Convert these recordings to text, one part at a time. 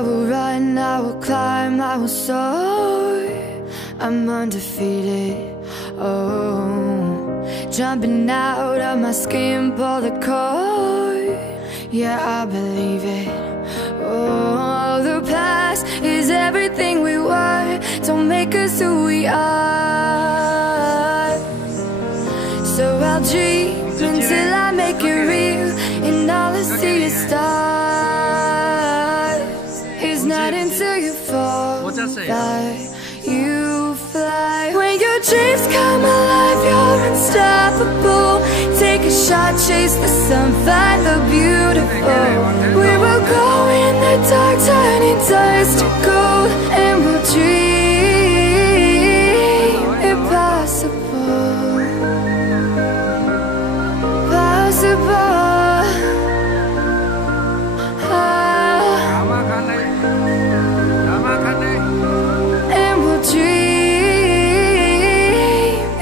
I will run, I will climb, I will soar. I'm undefeated, oh. Jumping out of my skin, pull the cord. Yeah, I believe it. Oh, the past is everything we were. Don't make us who we are. So I'll dream until I make it real, and all I see is stars. It's not until you fall that you fly. When your dreams come alive, you're unstoppable. Take a shot, chase the sun, find the beautiful. We will go in the dark, turning dust to gold, and we'll dream impossible. Possible. And we'll dream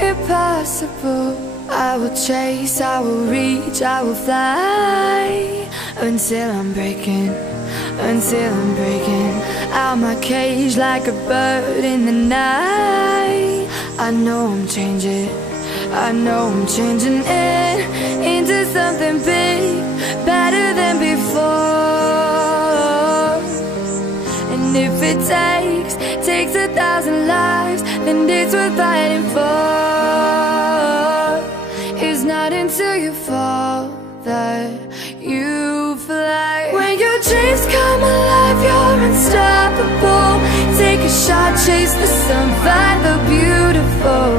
impossible. I will chase, I will reach, I will fly until I'm breaking out my cage like a bird in the night. I know I'm changing, I know I'm changing it into something big, better than before. And if it takes 1,000 lives, then it's worth fighting for. It's not until you fall that you fly. When your dreams come alive, you're unstoppable. Take a shot, chase the sun, find the beautiful.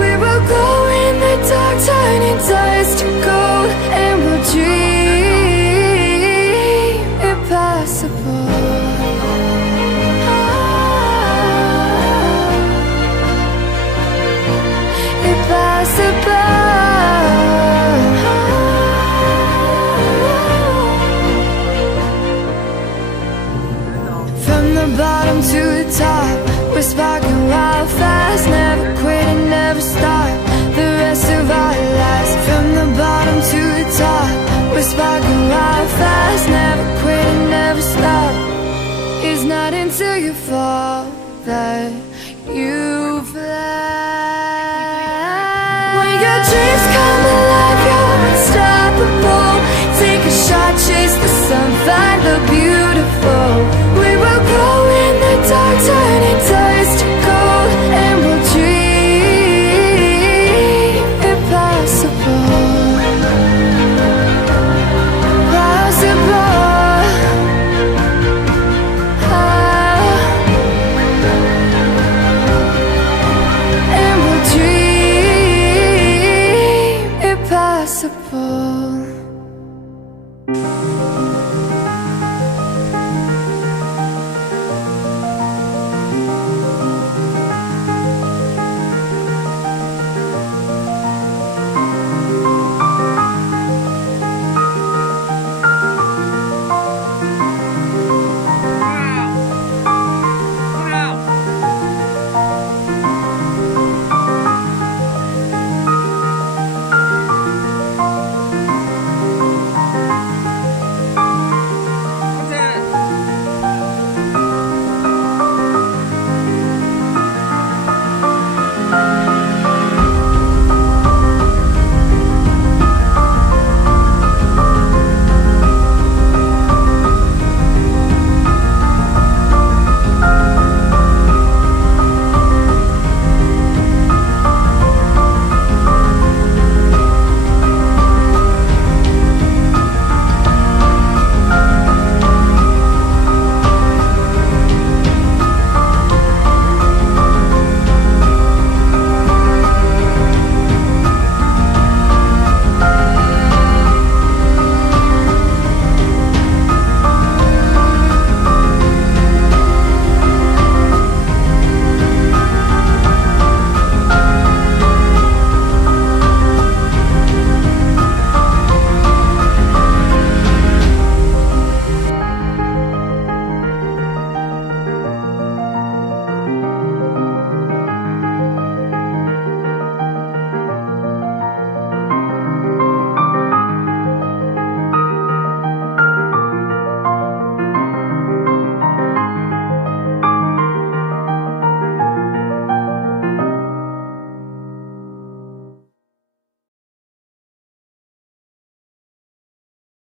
We will go in the dark, turning dust to gold, and we'll dream impossible. Impossible. From the bottom to the top, we're sparking wild fast. Never quit and never stop the rest of our lives. From the bottom to the top, we're sparking wild fast. Never quit and never stop. It's not until you fall that you fly. When your dreams come alive, you're unstoppable.